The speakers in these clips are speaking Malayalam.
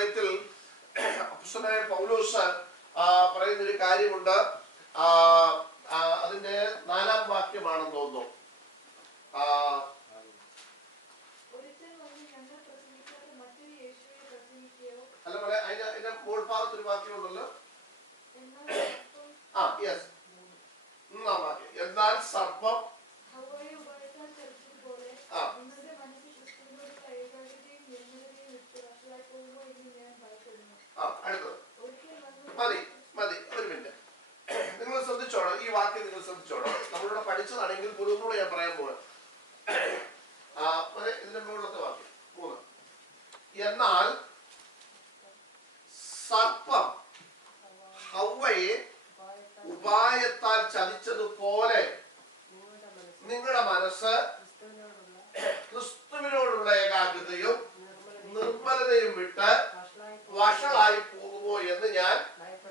അധ്യായത്തിൽ അപ്പോസ്തലനായ പൗലോസ് പറയുന്നൊരു കാര്യമുണ്ട്. അതിന്റെ 4-ാം വാക്യമാണെന്ന് തോന്നുന്നു. അല്ല പോലെ അതിന്റെ മുകൾ ഭാഗത്തൊരു വാക്യമുണ്ടല്ലോ. യെസ്, 3-ാം വാക്യം. എന്നാൽ സർപ്പം അടുത്തത് മതി ഒരു മിനിറ്റ്. നിങ്ങൾ ശ്രദ്ധിച്ചോണം, ഈ വാക്യം നിങ്ങൾ ശ്രദ്ധിച്ചോണം. നമ്മളിവിടെ പഠിച്ചതാണെങ്കിൽ പോലും ഒന്നുകൂടെ ഞാൻ പറയാൻ പോവാ. ഇതിന്റെ മുകളിലത്തെ വാക്യം 3. എന്നാൽ സർപ്പം ഹവ്വയെ ഉപായത്താൽ ചതിച്ചതുപോലെ നിങ്ങളുടെ മനസ്സ് ക്രിസ്തുവിനോടുള്ള ഏകാഗ്രതയും നിർമ്മലതയും വിട്ട് വഷളായി പോകുമോ എന്ന് ഞാൻ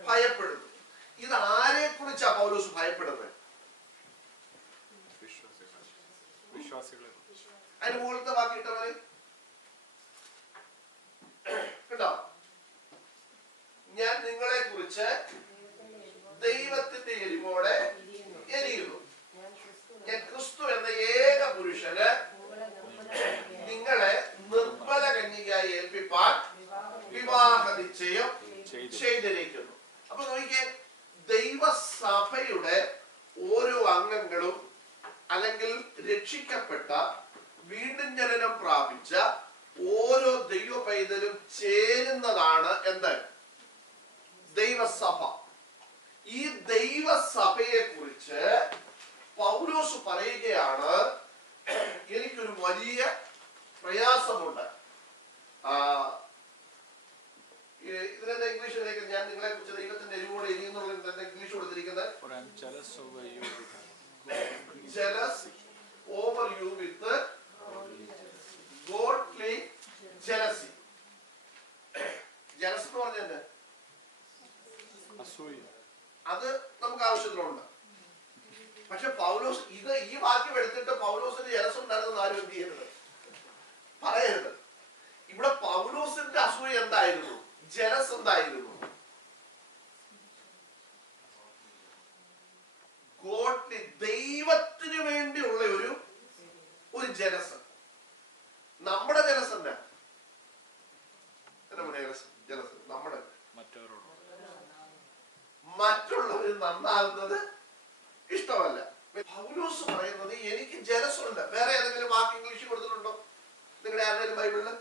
ഭയപ്പെടുന്നു. ഇത് ആരെ കുറിച്ചാ പൗലോസ് ഭയപ്പെടുന്നത്? അതിന് മുകളിലത്തെ വാക്യം ഇട്ട മതി കേട്ടോ. ഞാൻ നിങ്ങളെ കുറിച്ച് ദൈവത്തിന്റെ എരിവോടെ എരിയുന്നു. ഞാൻ ക്രിസ്തു എന്ന ഏക പുരുഷന് നിങ്ങളെ നിർമ്മല കന്യകയായി ഏൽപ്പിപ്പാൻ വിവാഹ നിശ്ചയം ചെയ്തിരിക്കുന്നു. അപ്പൊ നോക്കിക്കേ, ദൈവസഭയുടെ ഓരോ അംഗങ്ങളും അല്ലെങ്കിൽ രക്ഷിക്കപ്പെട്ട വീണ്ടും ജനനം പ്രാപിച്ച ഓരോ ദൈവ പൈതലും ചേരുന്നതാണ് എന്ത്? ദൈവസഭ. ഈ ദൈവസഭയെ കുറിച്ച് പൗലോസ് പറയുകയാണ്, എനിക്കൊരു വലിയ പ്രയാസമുണ്ട്. ഇതിനെ ഇംഗ്ലീഷിലേക്ക് ഞാൻ നിങ്ങളെ കുറിച്ച് ദൈവത്തിന്റെ എരിവോടെ എരിയുന്നുള്ള ഇംഗ്ലീഷ് കൊടുത്തിരിക്കുന്നത് jealous over you with godly jealousy. jealous എന്ന് പറഞ്ഞാൽ അത് നമുക്ക് ആവശ്യത്തിലുണ്ട്. പക്ഷെ പൗലോസ് ഈ വാക്യം എടുത്തിട്ട് പൗലോസിന്റെ ജലസ് ഉണ്ടായിരുന്നു ആരും എന്ത് ചെയ്യരുത്, പറയരുത്. ഇവിടെ പൗലോസിന്റെ അസൂയ എന്തായിരുന്നു? ജലസ് എന്തായിരുന്നു? ഗോഡ്ലി, ദൈവത്തിന് വേണ്ടിയുള്ള ഒരു ജലസ്. നമ്മുടെ ജലസ് എന്താ? ജലസ് നമ്മുടെ മറ്റുള്ളവർ നന്നാകുന്നത് ഇഷ്ടമല്ല. പൗലോസ് പറയുന്നത് എനിക്ക് ജലസുണ്ട്. വേറെ ഏതെങ്കിലും വാക്ക് ഇംഗ്ലീഷിൽ കൊടുത്തിട്ടുണ്ടോ നിങ്ങളുടെ ആരുടെയും ബൈബിളില്?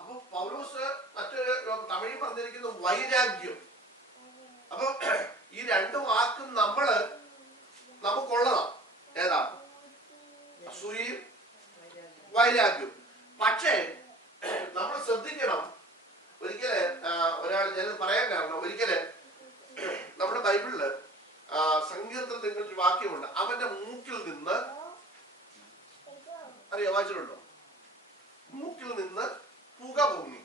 അപ്പൊ പൗലോസ് മറ്റൊരു തമിഴിൽ പറഞ്ഞിരിക്കുന്ന വൈരാഗ്യം. അപ്പൊ ഈ രണ്ട് വാക്കും നമുക്കുള്ളതാ. ഏതാ? അസൂയയും വൈരാഗ്യം. പക്ഷേ നമ്മൾ ശ്രദ്ധിക്കണം. ഒരിക്കല് ഞാൻ പറയാൻ കാരണം, ഒരിക്കല് നമ്മുടെ ബൈബിളില് സങ്കീർത്തനത്തിൽ ഇങ്ങനൊരു വാക്യമുണ്ട്. അവന്റെ മൂക്കിൽ നിന്ന്, അറിയാം, വായിച്ചിട്ടുണ്ടോ? മൂക്കിൽ നിന്ന് പുക പൊങ്ങി,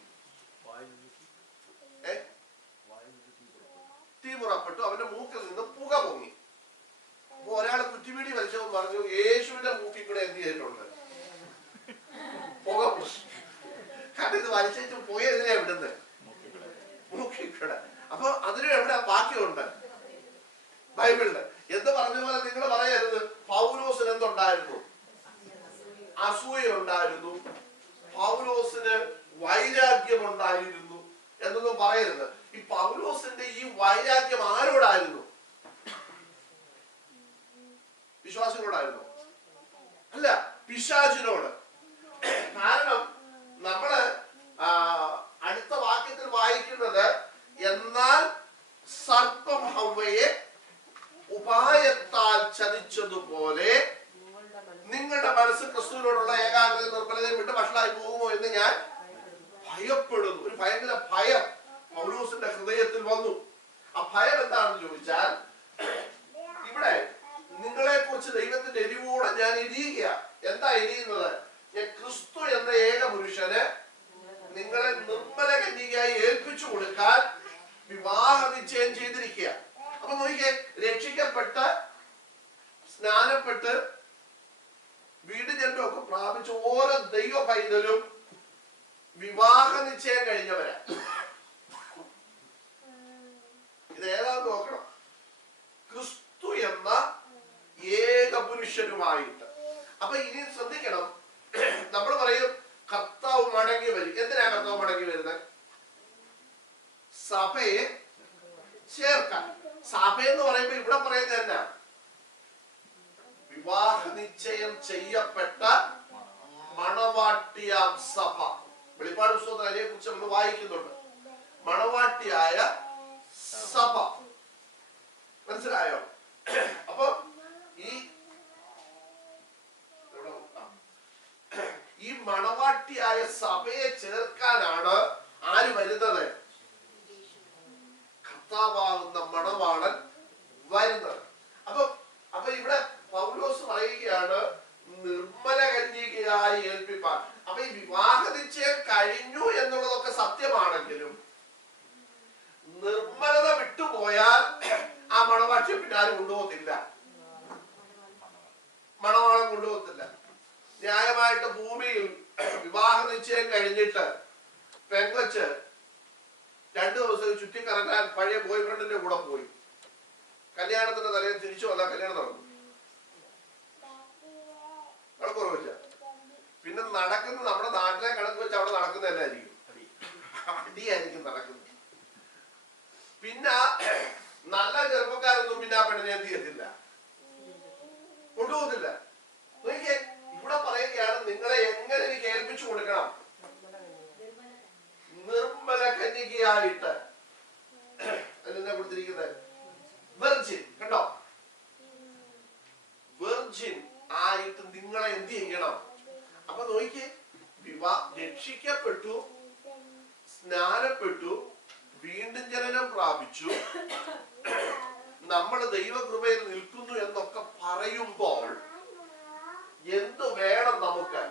തീ പുറപ്പെട്ടു, അവന്റെ മൂക്കിൽ നിന്ന് പുക പൊങ്ങി. അപ്പൊ ഒരാള് കുറ്റിവീടി വലിച്ചവൻ പറഞ്ഞു, യേശുവിന്റെ മൂക്കിൽ കൂടെ എന്ത് ചെയ്തിട്ടുണ്ട്? പുക പൊങ്ങി. കാരണം ഇത് വലിച്ചു പോയ ഇതിനെ എവിടുന്ന്? മൂക്കിൽ കൂടെ. അപ്പൊ അതിന് എവിടെ വാക്യമുണ്ട് ബൈബിളില്? എന്ന് പറഞ്ഞ പോലെ നിങ്ങൾ പറയരുത് പൗലോസിന് എന്തുണ്ടായിരുന്നു? അസൂയ ഉണ്ടായിരുന്നു, പൗലോസിന് വൈരാഗ്യമുണ്ടായിരുന്നു എന്നൊന്നും പറയരുത്. ഈ പൗലോസിന്റെ ഈ വൈരാഗ്യം ആരോടായിരുന്നു? വിശ്വാസികളോടായിരുന്നു? അല്ല, പിശാചിനോട്. കാരണം നമ്മള് അടുത്ത വാക്യത്തിൽ വായിക്കുന്നത്, എന്നാൽ സർപ്പം ഹവ്വയെ ഉപായത്താൽ ചതിച്ചതുപോലെ നിങ്ങളുടെ മനസ്സ് ക്രിസ്തുവിനോടുള്ള ഏകാഗ്രത നിർമ്മലതയും വിട്ട് വഷളായി പോകുമോ എന്ന് ഞാൻ ഭയപ്പെടുന്നു. ഒരു ഭയങ്കര ഭയം പൗലോസിന്റെ ഹൃദയത്തിൽ വന്നു. ആ ഭയം എന്താണെന്ന് ചോദിച്ചാൽ, ഇവിടെ നിങ്ങളെ കുറിച്ച് ദൈവത്തിന്റെ എരിവോടെ ഞാൻ എരിയുക. എന്താ എരിയുന്നത്? ഞാൻ കേൾപ്പിച്ചു കൊടുക്കാൻ വിവാഹ നിശ്ചയം ചെയ്തിരിക്കുക. അപ്പൊ നോക്കിയേ, രക്ഷിക്കപ്പെട്ട് സ്നാനപ്പെട്ട് വീട് ജന്മമൊക്കെ പ്രാപിച്ച ഓരോ ദൈവ പൈതലും വിവാഹ നിശ്ചയം കഴിഞ്ഞവരാ. ഇത് ഏതാന്ന് നോക്കണം. ക്രിസ്തു എന്ന ഏക പുരുഷനുമായിട്ട്. അപ്പൊ ഇനി ശ്രദ്ധിക്കണം, നമ്മൾ പറയും കർത്താവ് മടങ്ങി വരും. എന്തിനാ കർത്താവ് മടങ്ങി വരുന്നത്? സഭയെ ചേർക്കാൻ. സഭ എന്ന് പറയുമ്പോ ഇവിടെ പറയുന്നത് തന്നെ വിവാഹ നിശ്ചയം ചെയ്യപ്പെട്ട മണവാട്ടിയാം സഭ. വെളിപ്പാട് പുസ്തകത്തിൽ അതിനെ കുറിച്ച് നമ്മൾ വായിക്കുന്നുണ്ട്. മണവാട്ടിയായ സഭ. മനസ്സിലായോ? അപ്പൊ ഈ മണവാട്ടിയായ സഭയെ ചേർക്കാനാണ് ആര് വരുന്നത്? കർത്താവാകുന്ന മണവാളൻ വരുന്നത്. അപ്പൊ ഇവിടെ പൗലോസ് പറയുകയാണ് നിർമ്മല കന്യകയായി ഏൽപ്പിപ്പാൻ. അപ്പൊ ഈ വിവാഹ നിശ്ചയം കഴിഞ്ഞു എന്നുള്ളതൊക്കെ സത്യമാണെങ്കിലും നിർമ്മലത വിട്ടുപോയാൽ ആ മണവാട്ടിയെ പിന്നെ ആരും കൊണ്ടുപോകത്തില്ല, മണവാളം കൊണ്ടുപോകത്തില്ല. ന്യായമായിട്ട് ഭൂമിയിൽ വിവാഹ നിശ്ചയം കഴിഞ്ഞിട്ട് പെങ്കൊച്ച് 2 ദിവസം ചുറ്റിക്കറങ്ങാൻ പഴയ ബോയ് ഫ്രണ്ടിന്റെ കൂടെ പോയി. കല്യാണത്തിന്റെ തലേന്ന് തിരിച്ചു വന്നാൽ കല്യാണം നടന്നു. കണക്കുറവില്ല. പിന്നെ നടക്കുന്നത് നമ്മുടെ നാട്ടിലെ കണക്ക് വെച്ച് അവിടെ നടക്കുന്നതല്ലായിരിക്കും, അടിയായിരിക്കും നടക്കുന്നത്. പിന്നെ നല്ല ചെറുപ്പക്കാരൊന്നും പിന്നെ ആ പെണ്ണിനെ എന്ത് ചെയ്യത്തില്ല, കൊണ്ടുപോകത്തില്ല. നോക്കിയേ, ഇവിടെ പറയുകയാണ് നിങ്ങളെ എങ്ങനെ എനിക്ക് ഏൽപ്പിച്ചു കൊടുക്കണം? നിർമ്മല കന്യകയായിട്ട്. അതിനെന്താ കൊടുത്തിരിക്കുന്നത്? വെർജിൻ. കണ്ടോ? വെർജിൻ ആയിട്ട് നിങ്ങളെ എന്ത് ചെയ്യണം? അപ്പൊ നോക്കിയേ, രക്ഷിക്കപ്പെട്ടു, സ്നാനപ്പെട്ടു, വീണ്ടും ജനനം പ്രാപിച്ചു, നമ്മൾ ദൈവകൃപയിൽ നിൽക്കുന്നു എന്നൊക്കെ പറയുമ്പോൾ എന്ത് വേണം നമുക്ക്?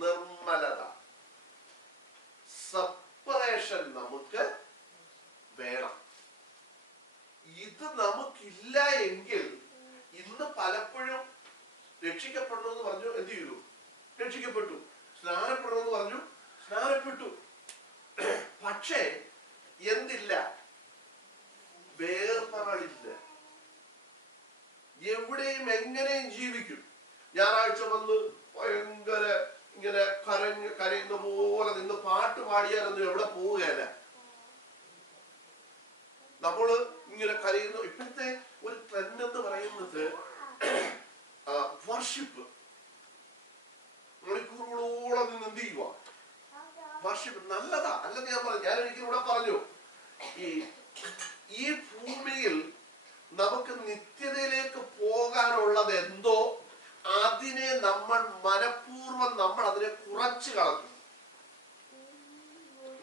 നിർമ്മലത, സെപ്പറേഷൻ നമുക്ക് വേണം. ഇത് നമുക്കില്ല എങ്കിൽ ഇന്ന് പലപ്പോഴും രക്ഷിക്കപ്പെടണമെന്ന് പറഞ്ഞു, എന്ത് ചെയ്തു? രക്ഷിക്കപ്പെട്ടു. സ്നാനപ്പെടണമെന്ന് പറഞ്ഞു, സ്നാനപ്പെട്ടു. പക്ഷേ എന്തില്ല? വേർപാടില്ല. എവിടെയും എങ്ങനെയും ജീവിക്കും. ഞായറാഴ്ച വന്ന് ഭയങ്കര ഇങ്ങനെ കരയുന്ന പോലെ നിന്ന് പാട്ട് പാടിയാലൊന്നും എവിടെ പോവുകയല്ല. നമ്മള് ഇങ്ങനെ കരയുന്ന ഇപ്പോഴത്തെ ഒരു ട്രെൻഡ് എന്ന് പറയുന്നത് വർഷിപ്പ്. മണിക്കൂറുകളോളം നിന്ന് എന്ത് ചെയ്യുക? വർഷിപ്പ്. നല്ലതാ, അല്ലെന്ന് ഞാൻ പറഞ്ഞു. ഞാൻ ഒരിക്കലും ഇവിടെ പറഞ്ഞു, ഈ ഭൂമിയിൽ നമുക്ക് നിത്യതയിലേക്ക് പോകാനുള്ളത് എന്തോ അതിനെ നമ്മൾ മനഃപൂർവ്വം നമ്മൾ അതിനെ കുറച്ചു കളഞ്ഞു.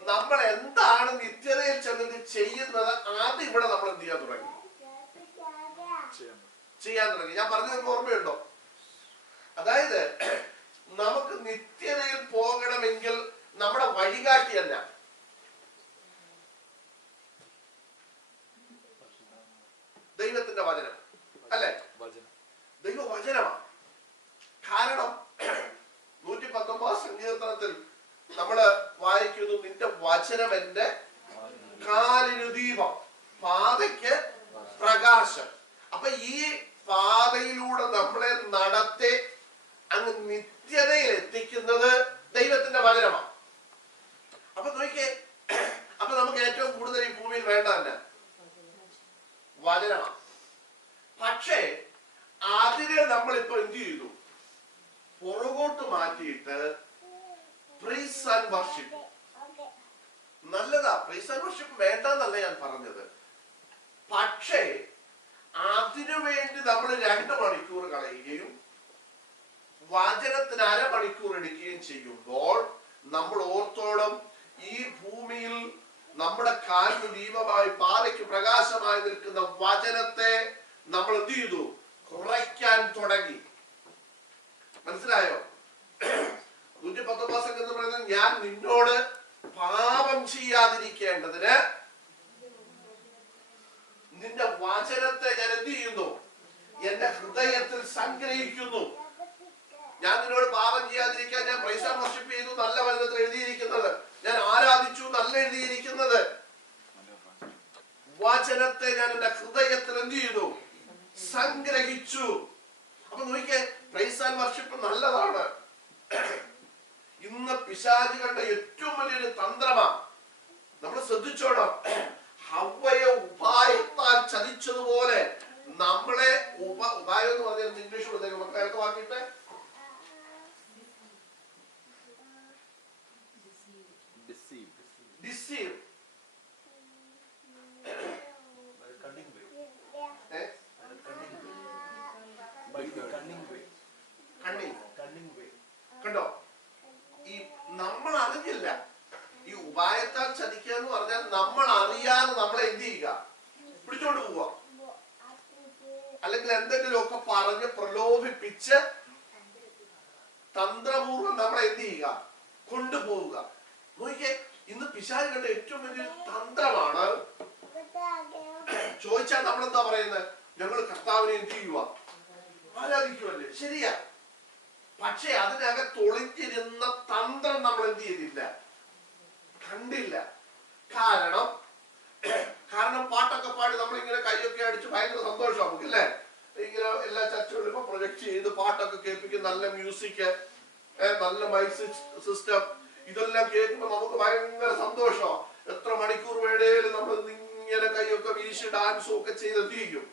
നമ്മൾ എന്താണ് നിത്യതയിൽ ചെന്നിട്ട് ചെയ്യുന്നത് അത് ഇവിടെ നമ്മൾ എന്ത് ചെയ്യാൻ തുടങ്ങി? ഞാൻ പറഞ്ഞത് നിങ്ങൾക്ക് ഓർമ്മയുണ്ടോ? അതായത് നമുക്ക് നിത്യതയിൽ പോകണമെങ്കിൽ നമ്മുടെ വഴികാട്ടി അല്ല, ദൈവത്തിന്റെ വചനം അല്ലെ? ദൈവവചനമാണ്. കാരണം 119 സങ്കീർത്തനത്തിൽ നമ്മള് വായിക്കുന്നു, നിന്റെ വചനം എന്റെ കാലിനു ദീപം, പാതയ്ക്ക് പ്രകാശം. അപ്പൊ ഈ പാതയിലൂടെ നമ്മളെ നടത്തി അങ്ങ് നിത്യതയിൽ എത്തിക്കുന്നത് ദൈവത്തിന്റെ വചനമാണ്. അപ്പൊ നോക്കിയേ, അപ്പൊ നമുക്ക് ഏറ്റവും കൂടുതൽ ഈ ഭൂമിയിൽ വേണ്ട തന്നെ വചനമാണ്. പക്ഷേ അതിനെ നമ്മളിപ്പോ എന്ത് ചെയ്തു? പുറകോട്ട് മാറ്റിയിട്ട് പ്രൈസ് ആൻഡ് വർഷിപ്പ്. നല്ലതാ, പ്രൈസ് ആൻഡ് വർഷിപ്പ് വേണ്ടെന്നല്ല ഞാൻ പറഞ്ഞത്. പക്ഷേ അതിനുവേണ്ടി നമ്മൾ 2 മണിക്കൂർ കളയുകയും വചനത്തിന് 1/2 മണിക്കൂർ എടുക്കുകയും ചെയ്യുമ്പോൾ നമ്മൾ ഓർത്തോളം ഈ ഭൂമിയിൽ നമ്മുടെ കാലിന് ദീപമായി പാതയ്ക്ക് പ്രകാശമായി നിൽക്കുന്ന വചനത്തെ നമ്മൾ എന്ത് ചെയ്തു? കുറയ്ക്കാൻ തുടങ്ങി. മനസ്സിലായോ? 119 എന്ന് പറയുന്നത്, ഞാൻ നിന്നോട് പാപം ചെയ്യാതിരിക്കേണ്ടതിന് നിന്റെ വചനത്തെ ഞാൻ എന്ത് ചെയ്യുന്നു? എന്റെ ഹൃദയത്തിൽ സംഗ്രഹിക്കുന്നു. ഞാൻ നിന്നോട് പാപം ചെയ്യാതിരിക്കാൻ ഞാൻ പ്രൈസ് ആൻഡ് വർഷിപ്പ് ചെയ്തു, നല്ല വചനത്തിൽ എഴുതിയിരിക്കുന്നത്. ഞാൻ ആരാധിച്ചു, നല്ല എഴുതിയിരിക്കുന്നത്. വചനത്തെ ഞാൻ എന്റെ ഹൃദയത്തിൽ എന്ത് ചെയ്തു? സംഗ്രഹിച്ചു. അപ്പൊ നോക്കിയേ, പ്രൈസ് ആൻഡ് വർഷിപ്പ് നല്ലതാണ്. ഇന്ന് പിശാചുകളുടെ ഏറ്റവും വലിയൊരു തന്ത്രമാണ്. നമ്മൾ ശ്രദ്ധിച്ചോണം. ഹവ്വയെ ഉപായത്താൽ ചതിച്ചതുപോലെ നമ്മളെ ഉപായം എന്ന് പറഞ്ഞാൽ ഇംഗ്ലീഷ് കൊടുത്തേക്ക് മക്കളൊക്കെ വാക്കിയിട്ട് deceive. കണ്ടോ? ഈ നമ്മൾ അറിഞ്ഞില്ല. ഈ ഉപായത്താൽ ചതിക്കുക എന്ന് പറഞ്ഞാൽ നമ്മൾ അറിയാതെ നമ്മളെ എന്ത് ചെയ്യുക? പിടിച്ചോണ്ട് പോവുക. അല്ലെങ്കിൽ എന്തെങ്കിലുമൊക്കെ പറഞ്ഞ് പ്രലോഭിപ്പിച്ച് തന്ത്രപൂർവ്വം നമ്മളെ എന്ത് ചെയ്യുക? കൊണ്ടുപോവുക. നോക്കിയേ, ഇന്ന് പിശാചുകളുടെ ഏറ്റവും വലിയ തന്ത്രമാണ്. ചോദിച്ചാൽ നമ്മൾ എന്താ പറയുന്നത്? ഞങ്ങൾ കർത്താവിനെ എന്ത് ചെയ്യുക? ആരാധിക്കുമല്ലേ? ശരിയാ. പക്ഷെ അതിനകത്ത് ഒളിഞ്ഞിരുന്ന തന്ത്രം നമ്മൾ എന്ത് ചെയ്തില്ല? കണ്ടില്ല. കാരണം പാട്ടൊക്കെ പാടി നമ്മളിങ്ങനെ കൈയൊക്കെ അടിച്ച് ഭയങ്കര സന്തോഷമാകും ഇല്ലേ? ഇങ്ങനെ എല്ലാ ചർച്ചകളിലും ഇപ്പൊ പ്രൊജക്ട് ചെയ്ത് പാട്ടൊക്കെ കേൾപ്പിക്കും, നല്ല മ്യൂസിക്, നല്ല മൈക്ക് സിസ്റ്റം, ഇതെല്ലാം കേൾക്കുമ്പോൾ നമുക്ക് ഭയങ്കര സന്തോഷമാണ്. എത്ര മണിക്കൂർ വേണേലും നമ്മൾ ഇങ്ങനെ കൈയൊക്കെ വീശി ഡാൻസും ഒക്കെ ചെയ്തെത്തിയിരിക്കും.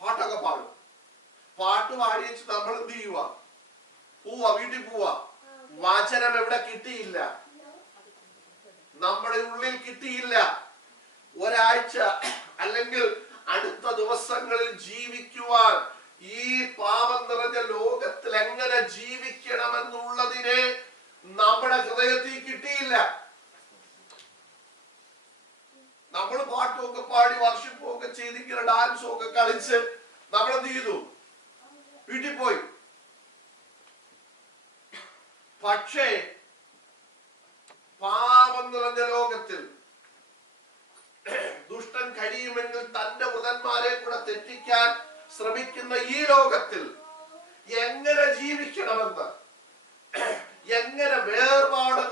പാട്ടൊക്കെ പാടും. പാട്ട് പാടിച്ച് നമ്മൾ എന്ത് ചെയ്യുക? പോവാ, വീട്ടിൽ പോവാ. വചനം എവിടെ? കിട്ടിയില്ല. നമ്മുടെ ഉള്ളിൽ കിട്ടിയില്ല. ഒരാഴ്ച അല്ലെങ്കിൽ അടുത്ത ദിവസങ്ങളിൽ ജീവിക്കുവാൻ ഈ പാപം നിറഞ്ഞ ലോകത്തിൽ എങ്ങനെ ജീവിക്കണമെന്നുള്ളതിനെ നമ്മുടെ ഹൃദയത്തിൽ കിട്ടിയില്ല. നമ്മൾ പാട്ടുമൊക്കെ പാടി വർഷിപ്പും ഒക്കെ ചെയ്ത് ഇങ്ങനെ ഡാൻസും ഒക്കെ കളിച്ച് നമ്മൾ എന്ത് ചെയ്തു? വീട്ടിൽ പോയി. പക്ഷേ പാപം നിറഞ്ഞ ലോകത്തിൽ ദുഷ്ടൻ കഴിയുമെങ്കിൽ തന്റെ വൃതന്മാരെ കൂടെ തെറ്റിക്കാൻ ശ്രമിക്കുന്ന ഈ ലോകത്തിൽ എങ്ങനെ ജീവിക്കണമെന്ന്, എങ്ങനെ വേർപാട്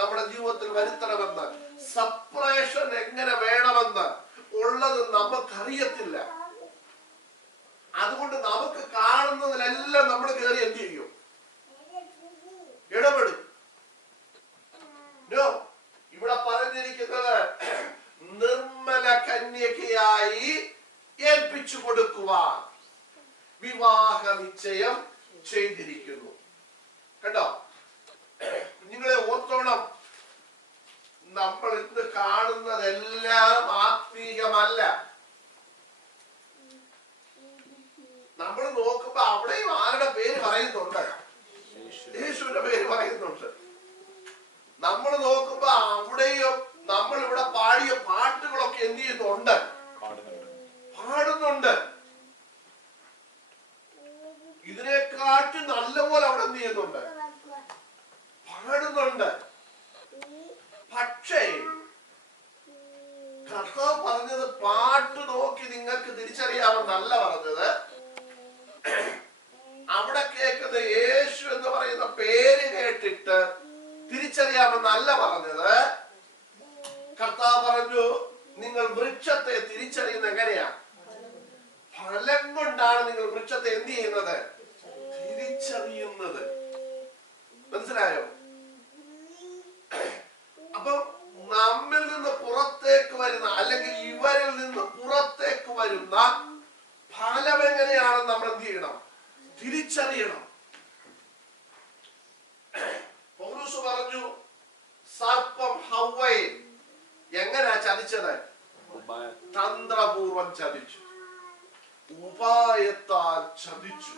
നമ്മുടെ ജീവിതത്തിൽ വരുത്തണമെന്ന്, സെപ്പറേഷൻ എങ്ങനെ വേണമെന്ന് ഉള്ളത് നമുക്കറിയത്തില്ല. അതുകൊണ്ട് നമുക്ക് കാണുന്നതിലെല്ലാം നമ്മൾ കയറി എന്ത് ചെയ്യും? ഇടപെടും. ഇവിടെ പറഞ്ഞിരിക്കുന്നത് നിർമ്മല കന്യകയായി ഏൽപ്പിച്ചു കൊടുക്കുവാൻ വിവാഹ നിശ്ചയം ചെയ്തിരിക്കുന്നു. കണ്ടോ? നിങ്ങളെ ഓർത്തോണം, നമ്മൾ ഇന്ന് കാണുന്നതെല്ലാം ആത്മീയമല്ല. നമ്മൾ നോക്കുമ്പോ അവിടെയും ആരുടെ പേര് പറയുന്നുണ്ട്? യേശുവിന്റെ പേര് പറയുന്നുണ്ട്. നമ്മൾ നോക്കുമ്പോ അവിടെയും നമ്മൾ ഇവിടെ പാടിയ പാട്ടുകളൊക്കെ എന്ത് ചെയ്യുന്നുണ്ട്? പാടുന്നുണ്ട്. ഇതിനെക്കാട്ടി നല്ലപോലെ അവിടെ എന്ത് ചെയ്യുന്നുണ്ട്? പാടുന്നുണ്ട്. പക്ഷേ കർത്താവ് പറഞ്ഞത് പാട്ട് നോക്കി നിങ്ങൾക്ക് തിരിച്ചറിയാമെന്നല്ല പറഞ്ഞത്. അവിടെ കേൾക്കുന്ന യേശു എന്ന് പറയുന്ന പേര് കേട്ടിട്ട് തിരിച്ചറിയാമെന്നല്ല പറഞ്ഞത്. കർത്താവ് പറഞ്ഞു, നിങ്ങൾ വൃക്ഷത്തെ തിരിച്ചറിയുന്നത് എങ്ങനെയാ? ഫലം കൊണ്ടാണ് നിങ്ങൾ വൃക്ഷത്തെ എന്ത് ചെയ്യുന്നത്? തിരിച്ചറിയുന്നത്. മനസ്സിലായോ? അപ്പൊ നമ്മിൽ നിന്ന് പുറത്തേക്ക് വരുന്ന, അല്ലെങ്കിൽ ഇവരിൽ നിന്ന് പുറത്തേക്ക് വരുന്ന ഫലം എങ്ങനെയാണെന്ന് നമ്മൾ എന്ത് ചെയ്യണം? തിരിച്ചറിയണം. പൗലോസ് പറഞ്ഞു, സർപ്പം ഹവ്വയെ എങ്ങനെയാ ചതിച്ചത്? തന്ത്രപൂർവം ചതിച്ചു, ഉപായത്താൽ ചതിച്ചു.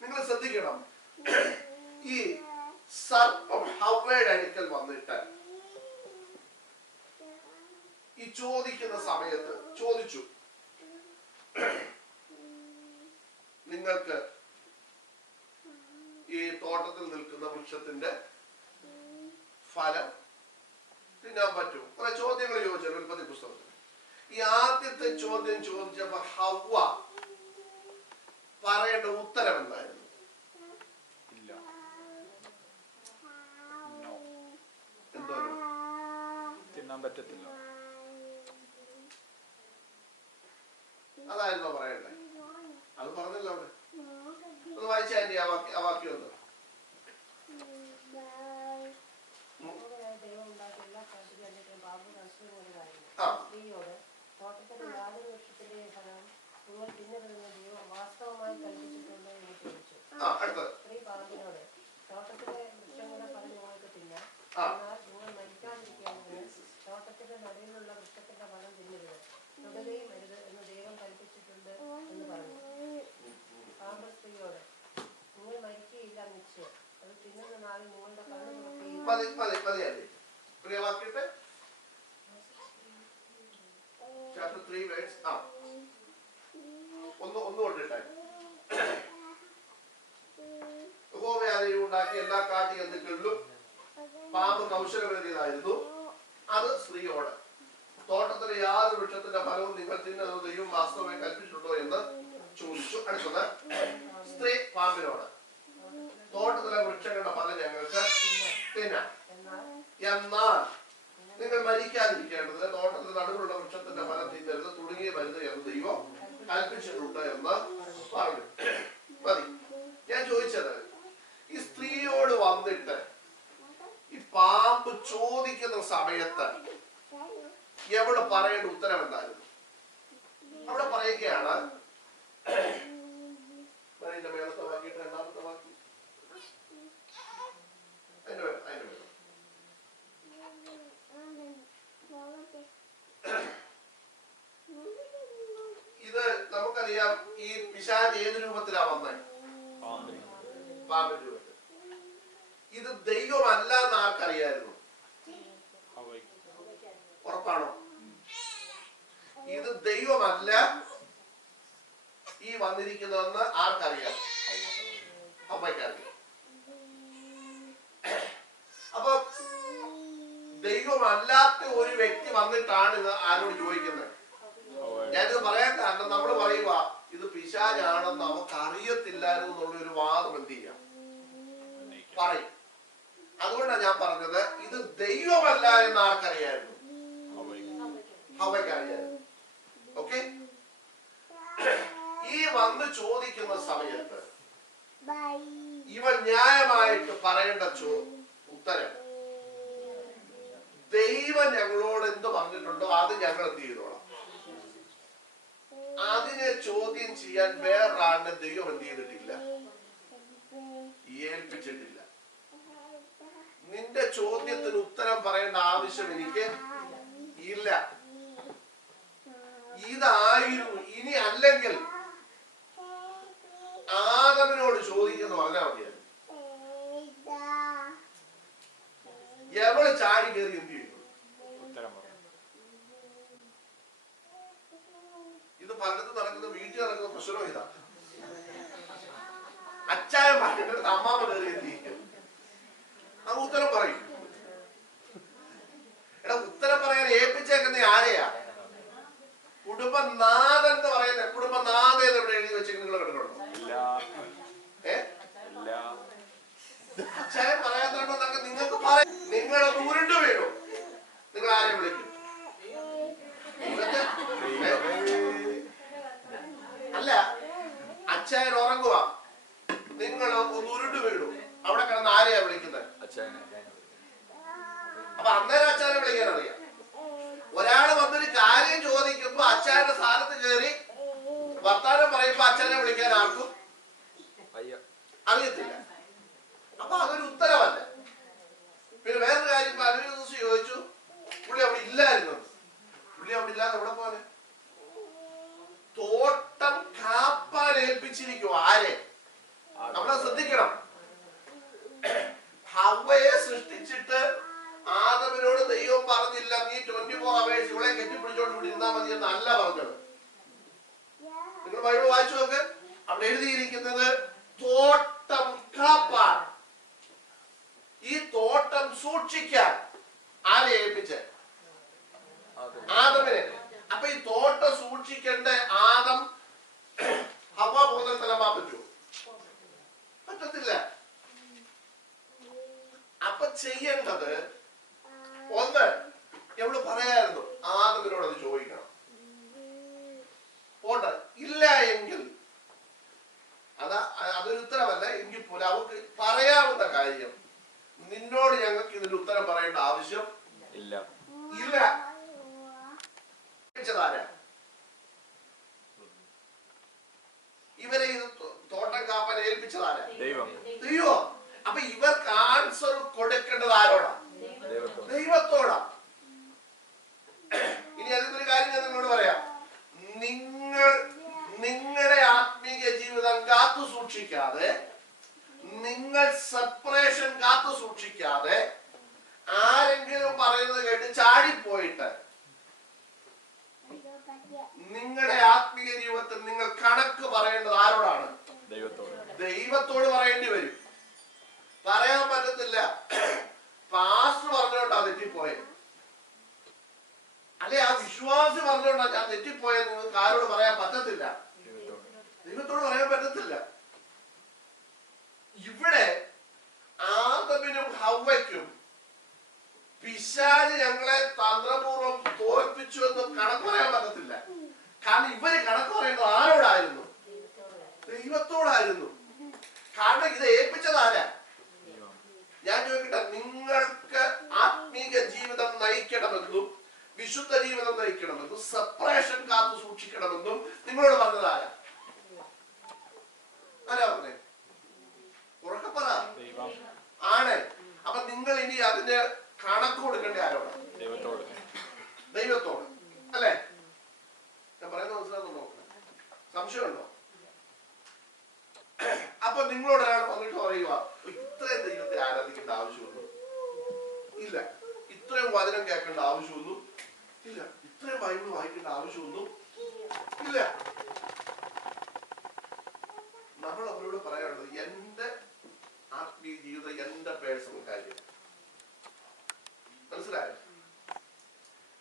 നിങ്ങൾ ശ്രദ്ധിക്കണം, ഈ സർപ്പം ഹവ്വയുടെ അടുക്കൽ വന്നിട്ട് ഈ ചോദിക്കുന്ന സമയത്ത് ചോദിച്ചു, നിങ്ങൾക്ക് ഈ തോട്ടത്തിൽ നിൽക്കുന്ന വൃക്ഷത്തിന്റെ ഫലം തിന്നാൻ പറ്റും? കുറെ ചോദ്യങ്ങൾ ചോദിച്ചല്ലോ ഉൽപ്പത്തി പുസ്തകത്തിൽ. ഈ ആദ്യത്തെ ചോദ്യം ചോദിച്ചപ്പോ ഹവ്വ പറയേണ്ട ഉത്തരം എന്തായിരുന്നു? എന്തോ തിന്നാൻ പറ്റത്തില്ല, അതായിരുന്നോ പറയണ്ടേ? അത് പറഞ്ഞല്ലോ അവിടെ. ഒന്ന് വായിച്ചാ ആ വാക്യം ഒന്ന്. Chapter 3 verse ഒന്നുകൊണ്ടിട്ടെ. യഹോവ ഉണ്ടാക്കിയ എല്ലാ കാട്ടുജന്തുക്കളിലും പാമ്പ് കൗശലമേറിയതായിരുന്നു. അത് സ്ത്രീയോട്, തോട്ടത്തിലെ യാതൊരു വൃക്ഷത്തിന്റെ ഫലവും നിങ്ങൾ തിന്നുന്നത് ദൈവം വാസ്തവമായി കൽപ്പിച്ചിട്ടുണ്ടോ എന്ന് ചോദിച്ചു. അടുത്തത് സ്ത്രീ പാമ്പിനോട്, തോട്ടത്തിലെ വൃക്ഷങ്ങളുടെ ഫലം ഞങ്ങൾക്ക് തിന്നാം, എന്നാൽ നിങ്ങൾ മരിക്കാതിരിക്കേണ്ടതിന് തോട്ടത്തിൽ നടുവിലുള്ള വൃക്ഷത്തിന്റെ ഫലം തിന്നരുത്, തുടങ്ങിയ മരുന്ന് എന്ന് ദൈവം കൽപ്പിച്ചിട്ടുണ്ട് എന്ന് പറഞ്ഞു. മതി. ഞാൻ ചോദിച്ചത്, ഈ സ്ത്രീയോട് വന്നിട്ട് ഈ പാമ്പ് ചോദിക്കുന്ന സമയത്ത് എവിടെ പറയേണ്ട ഉത്തരം എന്തായിരുന്നു? അവിടെ പറയുകയാണ്, അതിന്റെ മേളത്തെ വാക്കിയിട്ട് രണ്ടാമത്തെ വാക്കി, ഇത് നമുക്കറിയാം. ഈ പിശാച് ഏത് രൂപത്തിലാ വന്നത്? പാമ്പിന്റെ രൂപത്തിൽ. ഇത് ദൈവമല്ല എന്ന് ആർക്കറിയായിരുന്നു? ഉറപ്പാണോ? ഇത് ദൈവമല്ല ഈ വന്നിരിക്കുന്നതെന്ന് ആർക്കറിയാം? അമ്മയ്ക്കറിയാം. അപ്പൊ ദൈവമല്ലാത്ത ഒരു വ്യക്തി വന്നിട്ടാണ് ഇത് ആരോട് ചോദിക്കുന്നത്? ഞാനിത് പറയാൻ കാരണം, നമ്മൾ പറയുക ഇത് പിശാചാണെന്ന് നമുക്ക് അറിയത്തില്ലായിരുന്നു എന്നുള്ളൊരു വാദം എന്ത് ചെയ്യാം പറയും. അതുകൊണ്ടാണ് ഞാൻ പറഞ്ഞത്, ഇത് ദൈവമല്ല എന്ന് ആർക്കറിയായിരുന്നു? ഹവ്വയ്ക്കറിയായിരുന്നു. ഓക്കെ. ഈ വന്ന് ചോദിക്കുന്ന സമയത്ത് ഇവൻ ന്യായമായിട്ട് പറയേണ്ട ഉത്തരം, ദൈവം ഞങ്ങളോട് എന്ത് പറഞ്ഞിട്ടുണ്ടോ അത് ഞങ്ങൾ എന്ത് ചെയ്തോളാം. അതിനെ ചോദ്യം ചെയ്യാൻ വേറൊരാളുടെ ദൈവം എന്ത് ചെയ്തിട്ടില്ല, ഏൽപ്പിച്ചിട്ടില്ല. നിന്റെ ചോദ്യത്തിന് ഉത്തരം പറയേണ്ട ആവശ്യം എനിക്ക് ഇല്ല. ഇതായിരുന്നു. ഇനി അല്ലെങ്കിൽ ആദമിനോട് ചോദിക്കുന്നു പറഞ്ഞാൽ മതിയായിരുന്നു. എവള് ചാടി കയറി എന്ത് ചെയ്തു? ഇത് പലയിടത്തും നടക്കുന്ന, വീട്ടിൽ നടക്കുന്ന പ്രശ്നം ഇതാ. അച്ചായ പറയുന്നത് അമ്മാമ കയറി എന്ത് ചെയ്യും? ആ ഉത്തരം പറയും. എടാ, ഉത്തരം പറയാൻ ഏൽപ്പിച്ചേക്കുന്ന ആരെയാ? കുടുംബനാഥൻ എന്ന് പറയുന്നത്. കുടുംബനാഥ എവിടെ എഴുതി വെച്ചേക്ക് നിങ്ങൾ കണ്ടിട്ടുണ്ടോ? അച്ചായ പറയാത്തുണ്ടോ എന്നൊക്കെ നിങ്ങൾക്ക് പറയാം. നിങ്ങളൊന്ന് ഉരുണ്ടു വീണു, നിങ്ങൾ ആരെ വിളിക്കും? അല്ല, അച്ചായൻ ഉറങ്ങുക, നിങ്ങൾ ഒന്ന് ഉരുണ്ടു വീണു, അവിടെ കിടന്ന് ആരെയാ വിളിക്കുന്നത്? അപ്പൊ അന്നേരം അച്ചായനെ വിളിക്കാൻ അറിയാം. ഒരാള് വന്നൊരു കാര്യം ചോദിക്കുമ്പോ അച്ചായന്റെ സ്ഥാനത്ത് കയറി വർത്താനം പറയുമ്പോ അച്ചായനെ വിളിക്കാൻ ആർക്കും അറിയത്തില്ല. അപ്പൊ അതൊരു ഉത്തരവല്ല. പിന്നെ വേറൊരു കാര്യം, പലരും ദിവസം ചോദിച്ചു, പുള്ളി അവിടെ ഇല്ലായിരുന്നു. പുള്ളി അവിടെ ഇല്ലാതെ എവിടെ പോലെ? തോട്ടം കാപ്പാൻ ഏൽപ്പിച്ചിരിക്കും. ആരെ? നമ്മളെ ശ്രദ്ധിക്കണം. ഹവ്വയെ സൃഷ്ടിച്ചിട്ട് ആദമിനോട് ദൈവം പറഞ്ഞില്ല നീ 24 hours ഇവളെ കെട്ടിപ്പിടിച്ചോണ്ട് ഇവിടെ ഇരുന്നാ മതി എന്നല്ല പറഞ്ഞത്. നിങ്ങൾ ബൈബിൾ വായിച്ചു നോക്ക്. അവിടെ എഴുതിയിരിക്കുന്നത് തോട്ടം കാപ്പാൻ. ഈ തോട്ടം സൂക്ഷിക്കാൻ ആരെ ഏൽപ്പിച്ച്? ആദമിനെ. അപ്പൊ ഈ തോട്ടം സൂക്ഷിക്കേണ്ട ആദം ഹവ്വ പോകുന്ന സ്ഥലമാ പറ്റുമോ? പറ്റത്തില്ല. അപ്പൊ ചെയ്യേണ്ടത് ഒന്ന്, എവിടെ പറയായിരുന്നു ആദമിനോട് അത് ചോദിക്കണം. പോട്ടെ, ഇല്ല എങ്കിൽ അതൊരു ഉത്തരവല്ല എങ്കിൽ പോലും അവർക്ക് പറയാവുന്ന കാര്യം, നിന്നോട് ഞങ്ങൾക്ക് ഇതിന്റെ ഉത്തരം പറയേണ്ട ആവശ്യം ഇല്ല. ഇവരെ ഇത് തോട്ടം കാപ്പാൻ ഏൽപ്പിച്ചതാരാ? ദൈവം. അപ്പൊ ഇവർക്ക് ആൻസർ കൊടുക്കേണ്ടത് ആരോടാ? ദൈവത്തോടാ. ഇനി അതിനൊരു കാര്യം ഞാൻ നിങ്ങളോട് പറയാം. നിങ്ങളുടെ ആത്മീയ ജീവിതം കാത്തു സൂക്ഷിക്കാതെ, നിങ്ങൾ സെപ്പറേഷൻ കാത്തു സൂക്ഷിക്കാതെ, ആരെങ്കിലും പറയുന്നത് കേട്ട് ചാടിപ്പോയിട്ട് നിങ്ങളുടെ ആത്മീയ ജീവിതത്തിൽ നിങ്ങൾ കണക്ക് പറയേണ്ടത് ആരോടാണ്? ദൈവത്തോട് പറയേണ്ടി വരും. പറയാൻ പറ്റത്തില്ല പാസ്റ്റർ പറഞ്ഞോണ്ടാ തെറ്റിപ്പോയത്, അല്ലെ ആ വിശ്വാസി പറഞ്ഞോണ്ടാ ഞാൻ തെറ്റിപ്പോയത്, നിങ്ങൾക്ക് ആരോട് പറയാൻ പറ്റത്തില്ല? ദൈവത്തോട് പറയാൻ പറ്റത്തില്ല. ഇവിടെ ആദമിനും ഹവ്വയ്ക്കും പിശാച് ഞങ്ങളെ തന്ത്രപൂർവ്വം തോൽപ്പിച്ചു എന്ന് കണക്ക് പറയാൻ പറ്റത്തില്ല. കാരണം ഇവര് കണക്ക് പറയേണ്ടത് ആരോടായിരുന്നു? ദൈവത്തോടായിരുന്നു. കാരണം ഇത് ഏൽപ്പിച്ചതാരാ? ഞാൻ ചോദിക്കട്ടെ, നിങ്ങൾക്ക് ആത്മീക ജീവിതം നയിക്കണമെന്നും വിശുദ്ധ ജീവിതം നയിക്കണമെന്നും സെപ്പറേഷൻ കാത്തു സൂക്ഷിക്കണമെന്നും നിങ്ങളോട് പറഞ്ഞതാരാ? ആരാ പറഞ്ഞേ? ഉറക്കെ പറ. ആണ്. അപ്പൊ നിങ്ങൾ ഇനി അതിന് കണക്ക് കൊടുക്കേണ്ട ആരോടാ? ദൈവത്തോട്. അല്ലേ? ഞാൻ പറയുന്നത് മനസ്സിലാകുന്നുണ്ടോ? സംശയമുണ്ടോ? അപ്പൊ നിങ്ങളോട് ഒരാൾ വന്നിട്ട് പറയുക, ഇത്രയും ദൈവത്തെ ആരാധിക്കേണ്ട ആവശ്യമൊന്നും ഇല്ല, ഇത്രയും വചനം കേൾക്കേണ്ട ആവശ്യമൊന്നും ഇല്ല, ഇത്രയും ബൈബിൾ വായിക്കേണ്ട ആവശ്യമൊന്നും ഇല്ല. നമ്മൾ അവരോട് പറയാനുള്ളത് എന്റെ ആത്മീയ ജീവിതം, എന്റെ പേഴ്സണൽ കാര്യം. മനസ്സിലായോ?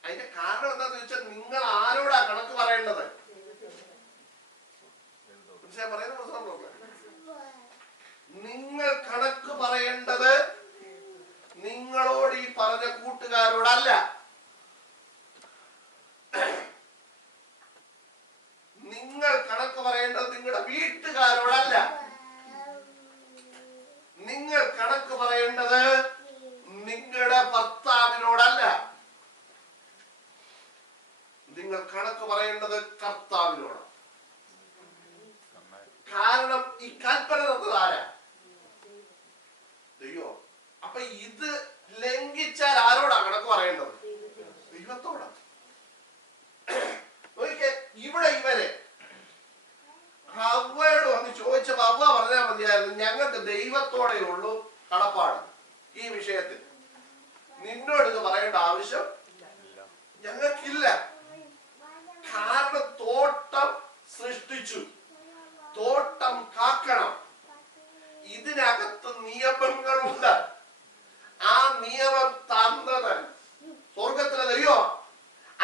അതിന്റെ കാരണം എന്താന്ന് ചോദിച്ചാൽ, നിങ്ങൾ ആരോടാ കണക്ക് പറയേണ്ടത്? പറയുന്നത് മനസ്സിലാവുന്നുണ്ടോ? നിങ്ങൾ കണക്ക് പറയേണ്ടത് നിങ്ങളോട് ഈ പറഞ്ഞ കൂട്ടുകാരോടല്ല, നിങ്ങൾ കണക്ക് പറയേണ്ടത് നിങ്ങളുടെ വീട്ടുകാരോടല്ല, നിങ്ങൾ കണക്ക് പറയേണ്ടത് നിങ്ങളുടെ ഭർത്താവിനോടല്ല, നിങ്ങൾ കണക്ക് പറയേണ്ടത് കർത്താവിനോടാണ്. കാരണം ഈ കൽപ്പന തന്നത് ആരാ? ദൈവം. അപ്പൊ ഇത് ലംഘിച്ചാൽ ആരോടാ കണക്ക് പറയേണ്ടത്? ദൈവത്തോടാണ്. ഇവിടെ ഇവരെ ഹവ്വയോട് വന്ന് ചോദിച്ചപ്പോ ഹവ്വ പറഞ്ഞാൽ മതിയായിരുന്നു, ഞങ്ങൾക്ക് ദൈവത്തോടെ ഉള്ളൂ കടപ്പാട് ഈ വിഷയത്തിൽ, നിന്നോട് ഇത് പറയേണ്ട ആവശ്യം ഞങ്ങൾക്കില്ല. കാരണം തോട്ടം സൃഷ്ടിച്ചു, തോട്ടം കാക്കണം, ഇതിനകത്ത് നിയമങ്ങളുണ്ട്. ആ നിയമം തന്നത് സ്വർഗത്തിലെ ദൈവം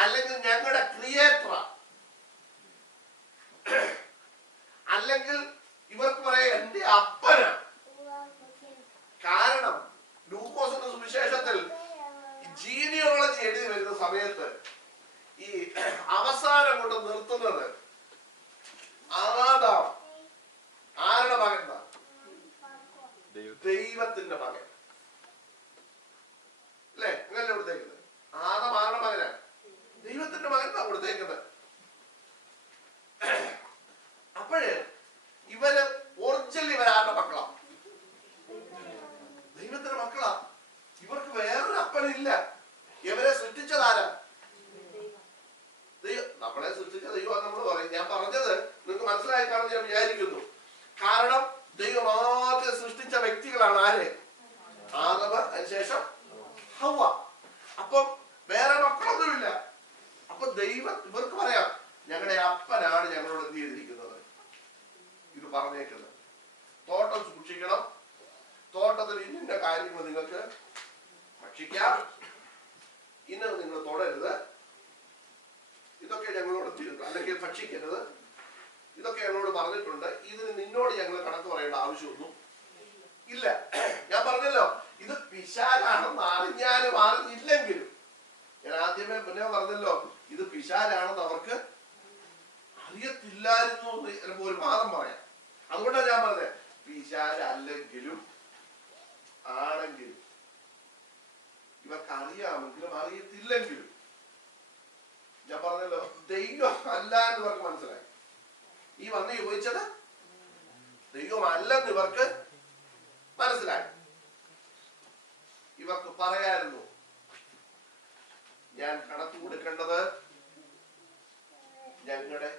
അല്ലെങ്കിൽ ഞങ്ങളുടെ ക്രിയേറ്റർ, അല്ലെങ്കിൽ ഇവർക്ക് പറയാം എന്റെ അപ്പന. കാരണം ലൂക്കോസിന്റെ സുവിശേഷത്തിൽ ജീനിയോളജി എഴുതി വരുന്ന സമയത്ത് ഈ അവസാനം കൊണ്ട് നിർത്തുന്നത് ആദാം ആരുടെ മകൻ? ദൈവത്തിന്റെ മകൻ അല്ലേ? അങ്ങനല്ലേ കൊടുത്തേക്കുന്നത്? ആദാം ആരുടെ മകനാണ്? ദൈവത്തിന്റെ മകൻ കൊടുത്തേക്കുന്നത്. അപ്പോഴ് ഇവര് ഒറിജിനലി ഇവരാരുടെ മക്കളാ? ദൈവത്തിന്റെ മക്കളാ. ഇവർക്ക് വേറൊരു അപ്പനില്ല. ഇവരെ സൃഷ്ടിച്ചതാരാ? നമ്മളെ സൃഷ്ടിച്ച ദൈവം നമ്മൾ പറയും. ഞാൻ പറഞ്ഞത് നിങ്ങൾക്ക് മനസ്സിലായി കാണുമെന്ന് ഞാൻ വിചാരിക്കുന്നു. കാരണം ദൈവം ആദ്യം സൃഷ്ടിച്ച വ്യക്തികളാണ് ആര്? ആദം, അതിനുശേഷം ഹവ്വ. അപ്പം വേറെ മക്കളൊന്നുമില്ല. അപ്പൊ ദൈവം ഇവർക്ക് പറയാം, ഞങ്ങളുടെ അപ്പനാണ് ഞങ്ങളോട് എന്ത് ചെയ്തിരിക്കുന്നത്, ഇത് പറഞ്ഞേക്കുന്നത്. തോട്ടം സൂക്ഷിക്കണം, തോട്ടത്തിൽ ഇന്ന കാര്യങ്ങൾ നിങ്ങൾക്ക് സൂക്ഷിക്കാം, ഇന്നത് നിങ്ങൾ തൊടരുത്, ഇതൊക്കെ ഞങ്ങളോട് ചെയ്തിട്ടുണ്ട്, അല്ലെങ്കിൽ ഭക്ഷിക്കരുത്, ഇതൊക്കെ ഞങ്ങളോട് പറഞ്ഞിട്ടുണ്ട്. ഇതിന് നിന്നോട് ഞങ്ങൾ കണക്ക് പറയേണ്ട ആവശ്യമൊന്നും ഇല്ല. ഞാൻ പറഞ്ഞല്ലോ, ഇത് പിശാചാണെന്ന് അറിഞ്ഞാലും അറിഞ്ഞില്ലെങ്കിലും, ഞാൻ ആദ്യമേ പിന്നെ പറഞ്ഞല്ലോ, ഇത് പിശാചാണെന്ന് അവർക്ക് അറിയത്തില്ലായിരുന്നു എന്ന് ചിലപ്പോൾ ഒരു വാദം പറയാം. അതുകൊണ്ടാണ് ഞാൻ പറഞ്ഞത്, പിശാചല്ലെങ്കിലും ആണെങ്കിലും ഇവർക്ക് അറിയാമെങ്കിലും അറിയത്തില്ലെങ്കിലും, ഞാൻ പറഞ്ഞല്ലോ ദൈവം അല്ല എന്ന് ഇവർക്ക് മനസ്സിലായി. ഈ വന്ന് ചോദിച്ചത് ദൈവമല്ലെന്ന് ഇവർക്ക് മനസ്സിലായി. ഇവർക്ക് പറയായിരുന്നു, ഞാൻ കണക്ക് കൊടുക്കേണ്ടത് ഞങ്ങളുടെ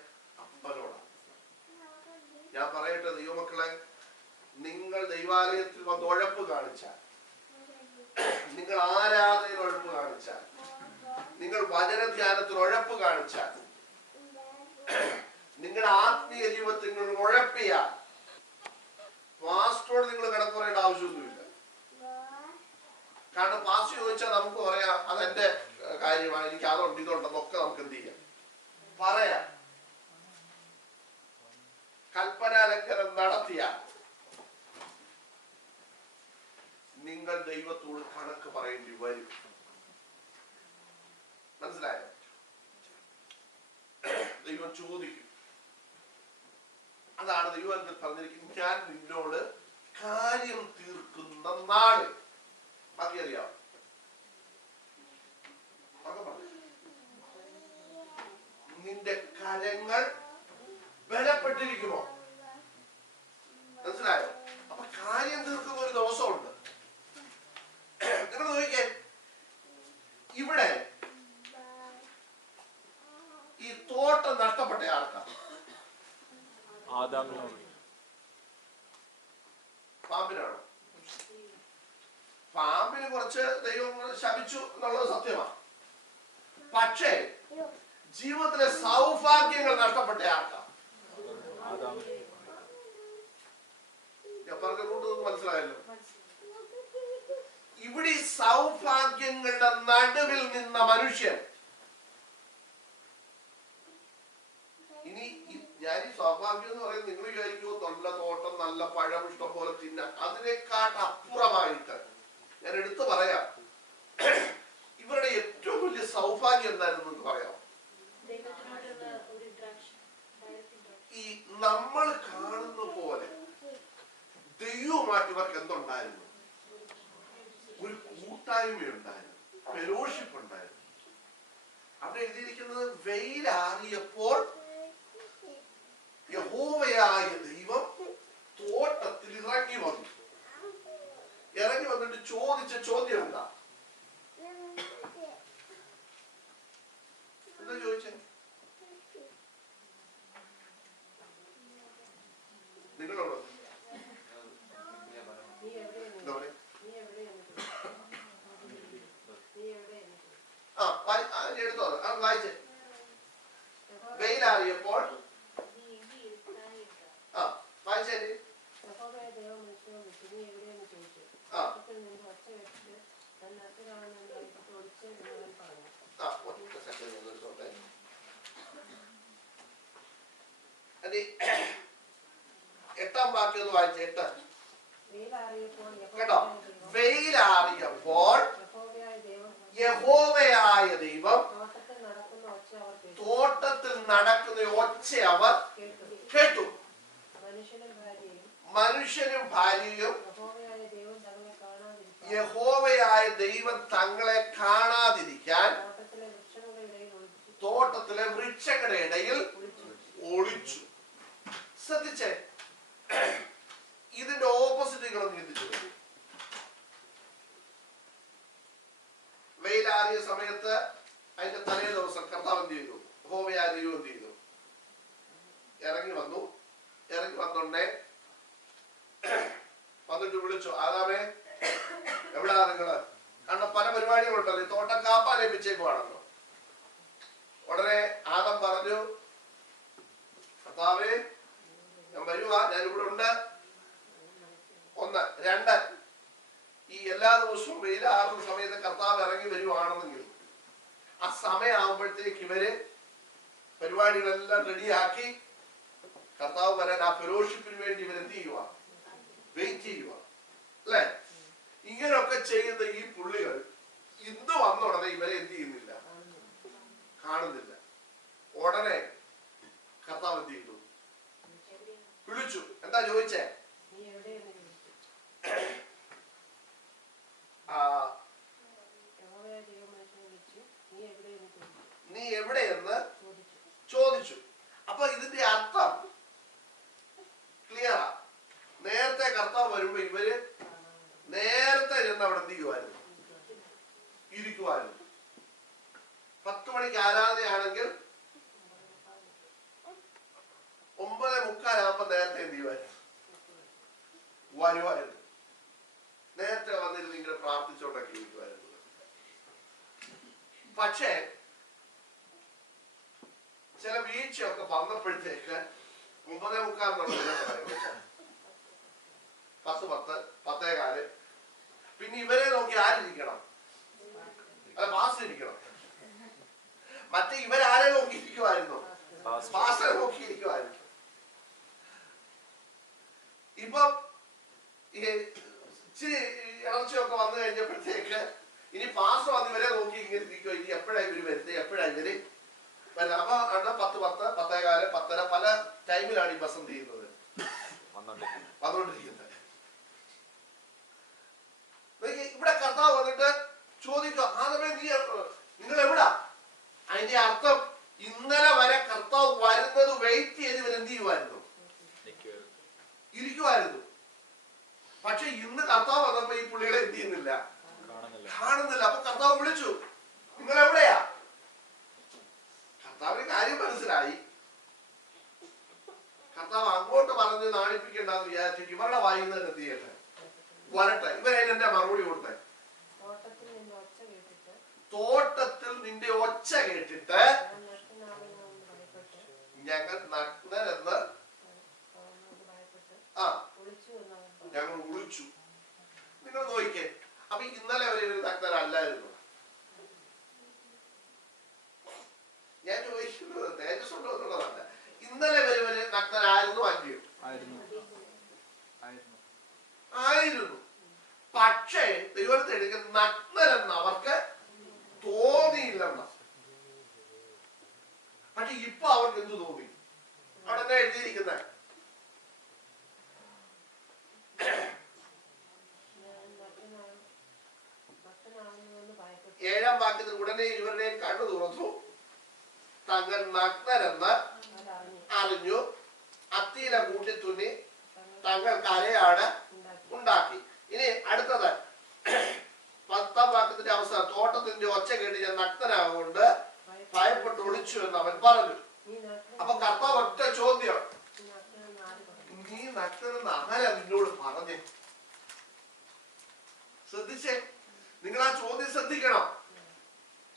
അപ്പനോടാണ്. ഞാൻ പറയട്ടെ ദൈവമക്കളെ, നിങ്ങൾ ദൈവാലയത്തിൽ വന്ന് ഉഴപ്പ് കാണിച്ചാൽ, നിങ്ങൾ ആരാധനയിൽ ഉഴപ്പ് കാണിച്ചാൽ, നിങ്ങൾ വചനധ്യാനത്തിൽ ഉഴപ്പ് കാണിച്ചാൽ, നിങ്ങളുടെ ആത്മീയ ജീവിതത്തിൽ നിങ്ങൾ ഉഴപ്പിയാൽ, പാസ്റ്ററോട് നിങ്ങൾ കണക്ക് പറയേണ്ട ആവശ്യമൊന്നുമില്ല. കാരണം പാസ്റ്റർ ചോദിച്ചാൽ നമുക്ക് പറയാം, അതെന്റെ കാര്യമാണ്, എനിക്ക് അതുണ്ട് ഇതുണ്ടെന്നൊക്കെ നമുക്ക് എന്ത് ചെയ്യാം, പറയാം. കൽപ്പനാലംഘനം നടത്തിയാൽ നിങ്ങൾ ദൈവത്തോട് കണക്ക് പറയേണ്ടി വരും. മനസ്സിലായോ? ദൈവം ചോദിക്കും. അതാണ് ദൈവം പറഞ്ഞിരിക്കുന്നത്, ഞാൻ നിന്നോട് കാര്യം തീർക്കുന്ന നാള്. ബാക്കി അറിയാം, നിന്റെ കരങ്ങൾ ബലപ്പെട്ടിരിക്കുമോ? മനസ്സിലായോ? അപ്പൊ കാര്യം തീർക്കുന്ന ഒരു ദിവസമുണ്ട്. നിങ്ങൾ നോക്കിക്കേ, ഇവിടെ ഈ തോട്ടം നഷ്ടപ്പെട്ട ആൾക്കാർ പാമ്പിനാണോ? പാമ്പിന് കുറച്ച് ദൈവം ശപിച്ചു എന്നുള്ളത് സത്യമാണ്. പക്ഷേ ജീവിതത്തിലെ സൗഭാഗ്യങ്ങൾ നഷ്ടപ്പെട്ട ആൾക്കാർ, ഞാൻ പറഞ്ഞുകൊണ്ട് മനസ്സിലായല്ലോ. ഇവിടെ ഈ സൗഭാഗ്യങ്ങളുടെ നടുവിൽ നിന്ന മനുഷ്യൻ, ഇനി ഞാൻ ഈ സൗഭാഗ്യം എന്ന് പറയുന്നത് നിങ്ങൾ വിചാരിക്കുമോ നല്ല തോട്ടം നല്ല പഴം ഇഷ്ടം പോലെ തിന്നാൻ, അതിനേക്കാൾ അപ്പുറമായിട്ട് ഞാൻ എടുത്തു പറയാം, ഇവരുടെ ഏറ്റവും വലിയ സൗഭാഗ്യം എന്തായിരുന്നു എന്ന് പറയാം. ഈ നമ്മൾ കാണുന്ന പോലെ ദൈവവുമായിട്ട് ഇവർക്ക് എന്തുണ്ടായിരുന്നു? ഒരു കൂട്ടായ്മയുണ്ടായിരുന്നു, ഫെലോഷിപ്പ് ഉണ്ടായിരുന്നു. അവിടെ എഴുതിയിരിക്കുന്നത്, വെയിലാറിയപ്പോൾ യഹോവയായ ദൈവം തോട്ടത്തിൽ ഇറങ്ങി വന്നു. ഇറങ്ങി വന്നിട്ട് ചോദിച്ച ചോദ്യം എന്താ? എന്താ ചോദിച്ചേ? നിങ്ങളോട് എടുത്തോ, വായിച്ചേ. വെയിലാറിയപ്പോൾ വായിച്ചേ. എട്ടാം വാക്യം ഒന്ന് വായിച്ചേ. 8 കേട്ടോ? വെയിലാറിയപ്പോൾ യഹോവയായ ദൈവം തോട്ടത്തിൽ നടക്കുന്ന ഒച്ച അവർ കേട്ടു. മനുഷ്യനും ഭാര്യയും യഹോവയായ ദൈവം തങ്ങളെ കാണാതിരിക്കാൻ തോട്ടത്തിലെ വൃക്ഷങ്ങളുടെ ഇടയിൽ ഒളിച്ചു. ശ്രദ്ധിച്ചേ, ഇതിന്റെ ഓപ്പോസിറ്റ് നിങ്ങളൊന്ന് ചിന്തിച്ചു. വെയിലാറിയ സമയത്ത് അതിന്റെ തലേ ദിവസം കർത്താവ് എന്ത് ചെയ്തു? യഹോവയായ ദൈവം എന്ത് ചെയ്തു? ഇറങ്ങി വന്നു. ഇറങ്ങി വന്നോണ്ടേ വന്നിട്ട് വിളിച്ചു, ആദാമേ എവിടാ നിങ്ങള്? കാരണം പല പരിപാടികളുണ്ടല്ലോ, തോട്ടം കാപ്പാൻ ഏൽപ്പിച്ചേക്കുവാണല്ലോ. ഉടനെ ആദം പറഞ്ഞു, കർത്താവേ ഞാൻ വരുവാ, ഞാനിവിടെ ഉണ്ട്. 1. 2, ഈ എല്ലാ ദിവസവും വെയിലാറുന്ന സമയത്ത് കർത്താവ് ഇറങ്ങി വരുവാണെന്നെങ്കിൽ ആ സമയമാകുമ്പോഴത്തേക്ക് ഇവര് പരിപാടികളെല്ലാം റെഡിയാക്കി കർത്താവ് വരാൻ ആ ഫെലോഷിപ്പിന് വേണ്ടി ഇവരെന്ത് ചെയ്യുക, വെയിറ്റ് ചെയ്യുക അല്ലെ? ഇങ്ങനെയൊക്കെ ചെയ്യുന്ന ഈ പുള്ളികൾ ഇന്ന് വന്ന ഉടനെ ഇവരെ എന്ത് ചെയ്യുന്നില്ല, കാണുന്നില്ല. ഉടനെ കർത്താവ് എന്ത് ചെയ്തു, വിളിച്ചു. എന്താ ചോദിച്ചേ? നീ എവിടെയെന്ന് ചോദിച്ചു. അപ്പൊ ഇതിന്റെ അർത്ഥം ക്ലിയറാ. നേരത്തെ കർത്താവ് വരുമ്പോ ഇവര് നേരത്തെ ചെന്ന് അവിടെ എന്ത് ചെയ്യുമായിരുന്നു, ഇരിക്കുമായിരുന്നു. 10 മണിക്ക് ആരാധനയാണെങ്കിൽ 9:45 നേരത്തെ എന്ത് ചെയ്യുമായിരുന്നു, വരുമായിരുന്നു. നേരത്തെ വന്നിരുന്ന് ഇങ്ങനെ പ്രാർത്ഥിച്ചോണ്ടൊക്കെ ഇരിക്കുമായിരുന്നു. പക്ഷേ ചില വീഴ്ചയൊക്കെ വന്നപ്പോഴത്തേക്ക് 9:45 10, 10:15. പിന്നെ ഇവരെ നോക്കി ആരിരിക്കണം, അല്ല പാസ്റ്റർ ഇരിക്കണം. മറ്റേ ഇവരാരെ നോക്കിയിരിക്കുമായിരുന്നു, പാസ്റ്ററെ നോക്കിയിരിക്കുമായിരുന്നു. ഇപ്പം ഇച്ചിരി ഇളർച്ചയൊക്കെ വന്നു കഴിഞ്ഞപ്പോഴത്തേക്ക് ഇനി പാസ്റ്റർ വന്ന് ഇവരെ നോക്കി ഇങ്ങനെ ഇരിക്കുമോ, ഇനി എപ്പോഴാ ഇവര് വരുന്നത്, എപ്പോഴാ ഇവര് വരുന്നത്. അപ്പൊ 10, 10, 10:15, 10:30 പല ടൈമിലാണ് ഈ ബസ് എന്ത് ചെയ്യുന്നത്, വന്നുകൊണ്ടിരിക്കുന്നത്. ഇവിടെ കർത്താവ് വന്നിട്ട് ചോദിക്കുക, നിങ്ങൾ എവിടാ? അതിന്റെ അർത്ഥം ഇന്നലെ വരെ കർത്താവ് വരുന്നത് വെയിറ്റ് ചെയ്ത് ഇവരെന്ത് ചെയ്യുമായിരുന്നു, ഇരിക്കുമായിരുന്നു. പക്ഷെ ഇന്ന് കർത്താവ് വന്നപ്പോ ഈ പുള്ളികളെ എന്ത് ചെയ്യുന്നില്ല, കാണുന്നില്ല. അപ്പൊ കർത്താവ് വിളിച്ചു, നിങ്ങൾ എവിടെയാ? കർത്താവിന് കാര്യം മനസ്സിലായി. കർത്താവ് അങ്ങോട്ട് പറഞ്ഞ് നാണിപ്പിക്കണ്ടെന്ന് വിചാരിച്ചിട്ട് ഇവരുടെ വായുന്നതിന് എന്ത് ചെയ്യട്ടെ, വരട്ടെ. ഇവരെന്റെ മറുപടി കൊടുത്തേ. തോട്ടത്തിൽ നിന്റെ ഒച്ച കേട്ടിട്ട് ഞങ്ങൾ നഗ്നരെന്ന് ഞങ്ങൾ ഒളിച്ചു. നിങ്ങൾ നോക്കിക്കേ. അപ്പൊ ഇന്നലെ വരെ ഇവര് നഗ്നരല്ലായിരുന്നു. ഞാൻ ചോദിക്കുന്നത് തേജസ് ഉണ്ടോ എന്നുള്ളതല്ല. ഇന്നലെ വരെ ഇവര് നഗ്നരായിരുന്നു, അല്ലയോ? ആയിരുന്നു. പക്ഷേ ദൈവത്തെ എടുക്കുന്ന നഗ്നരെന്ന് അവർക്ക് തോന്നിയില്ലെന്ന. പക്ഷെ ഇപ്പൊ അവർക്ക് എന്ത് തോന്നി? അവിടെ എന്താ എഴുതിയിരിക്കുന്നത്? 7-ാം വാക്യത്തിൽ ഉടനെ ഇരുവരുടെയും കണ്ണു തുറന്നു, തങ്ങൾ നഗ്നരെന്ന് അറിഞ്ഞു, അത്തിയില കൂട്ടി തുന്നി തങ്ങൾക്ക് അരയാണ് ഉണ്ടാക്കി. ഇനി അടുത്തത് 10-ാം വാക്യത്തിന്റെ അവസാനം, തോട്ടത്തിന്റെ ഒച്ച കേട്ട് ഞാൻ നഗ്നനാകൊണ്ട് ഭയപ്പെട്ട് ഒളിച്ചു എന്ന് അവൻ പറഞ്ഞു. അപ്പൊ കർത്താവ് ഒറ്റ ചോദ്യം, നീ നഗ്നനെന്ന് ആരാ നിന്നോട് പറഞ്ഞേ? ശ്രദ്ധിച്ചേ, നിങ്ങൾ ആ ചോദ്യം ശ്രദ്ധിക്കണം.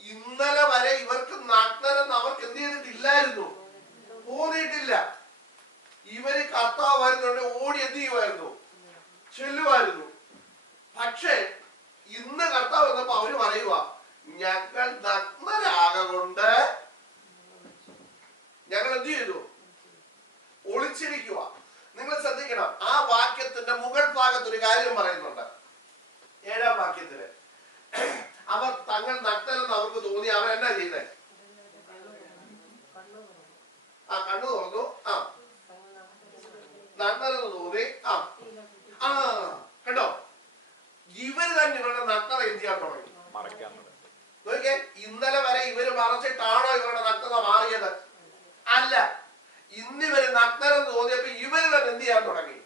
ഇന്നലെ വരെ ഇവർക്ക് നഗ്നനെന്ന് അവർക്ക് എന്ത് ചെയ്തിട്ടില്ലായിരുന്നു, തോന്നിയിട്ടില്ല. ഇവര് കർത്താവ് വരുന്നുണ്ട് ഓടി എന്ത് ചെയ്യുമായിരുന്നു, ചെല്ലുമായിരുന്നു. പക്ഷേ ഇന്ന് കർത്താവ് വന്നപ്പോ അവര് പറയുക, ഞങ്ങൾ നഗ്നരാകൊണ്ട് ഞങ്ങൾ എന്ത് ചെയ്തു, ഒളിച്ചിരിക്കുക. നിങ്ങൾ ശ്രദ്ധിക്കണം, ആ വാക്യത്തിന്റെ മുകൾ ഭാഗത്ത് ഒരു കാര്യം പറയുന്നുണ്ട്. 7-ാം വാക്യത്തില് അവർ തങ്ങൾ നഗ്നരെന്ന് അവർക്ക് തോന്നി. അവർ എന്നാ ചെയ്തേ? കണ്ണു തുറന്നു. നഗ്നരെന്ന് തോന്നി. കണ്ടോ, ഇവര് തന്നെ ഇവരുടെ നഗ്നത എന്ത് ചെയ്യാൻ തുടങ്ങി, നോക്കിയേ. ഇന്നലെ വരെ ഇവര് മറച്ചിട്ടാണോ ഇവരുടെ നഗ്നത മാറിയത്? അല്ല. ഇന്നിവര് നഗ്നരെന്ന് തോന്നിയപ്പോ ഇവര് തന്നെ എന്ത് ചെയ്യാൻ തുടങ്ങി.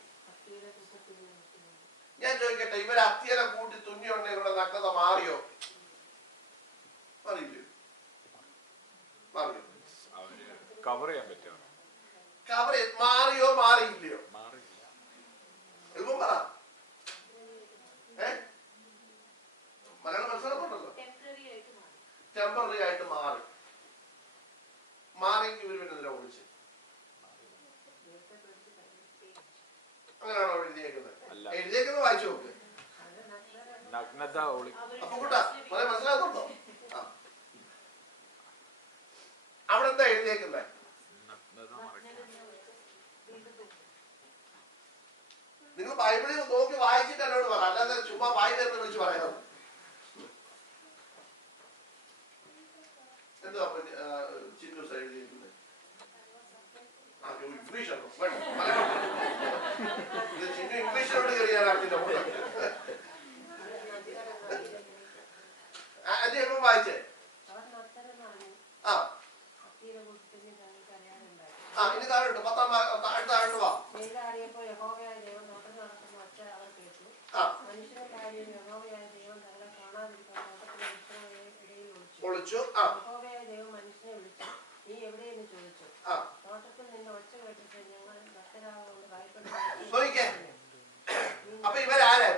ഞാൻ ചോദിക്കട്ടെ, ഇവര് അത്തിയല കൂട്ടി തുന്നിയുണ്ട് ഇവരുടെ നഗ്നത മാറിയോ? മാറിയില്ലേ? മാറിയോ? മാറിയോ മാറിയില്ലയോ? എളുപ്പം പറ. മലയാളം മനസ്സിലാക്കുന്നുണ്ടല്ലോ. ടെമ്പററി ആയിട്ട് മാറി. മാറിയെങ്കിൽ ഇവര് പിന്നെ എന്തിനാ വിളിച്ച്? അങ്ങനെയാണോ എഴുതിയേക്കുന്നത്? എഴുതിയേക്കുന്നത് വായിച്ചു നോക്ക്. അപ്പൊ കൂട്ടാ മനസ്സിലാകുന്നുണ്ടോ? അവിടെ എന്താ എഴുതിയേക്കുന്നത്? നിങ്ങൾ ബൈബിളിൽ നോക്കി വായിച്ചിട്ട് എന്നോട് പറ, അല്ലാതെ ചുമ്മാ വായി എന്ന് വിളിച്ച് പറയാം. എന്താ ചിന്നു എഴുതിയിരിക്കുന്നത്? ഇംഗ്ലീഷാണോ? ചിന്നു ഇംഗ്ലീഷിലോട് കയറിയാലാണ് എപ്പം വായിച്ചേ? ഇനി താഴോട്ട് 10-ാം താഴോട്ട് വാ. ഒളിച്ചു. അപ്പൊ ഇവരാരാ?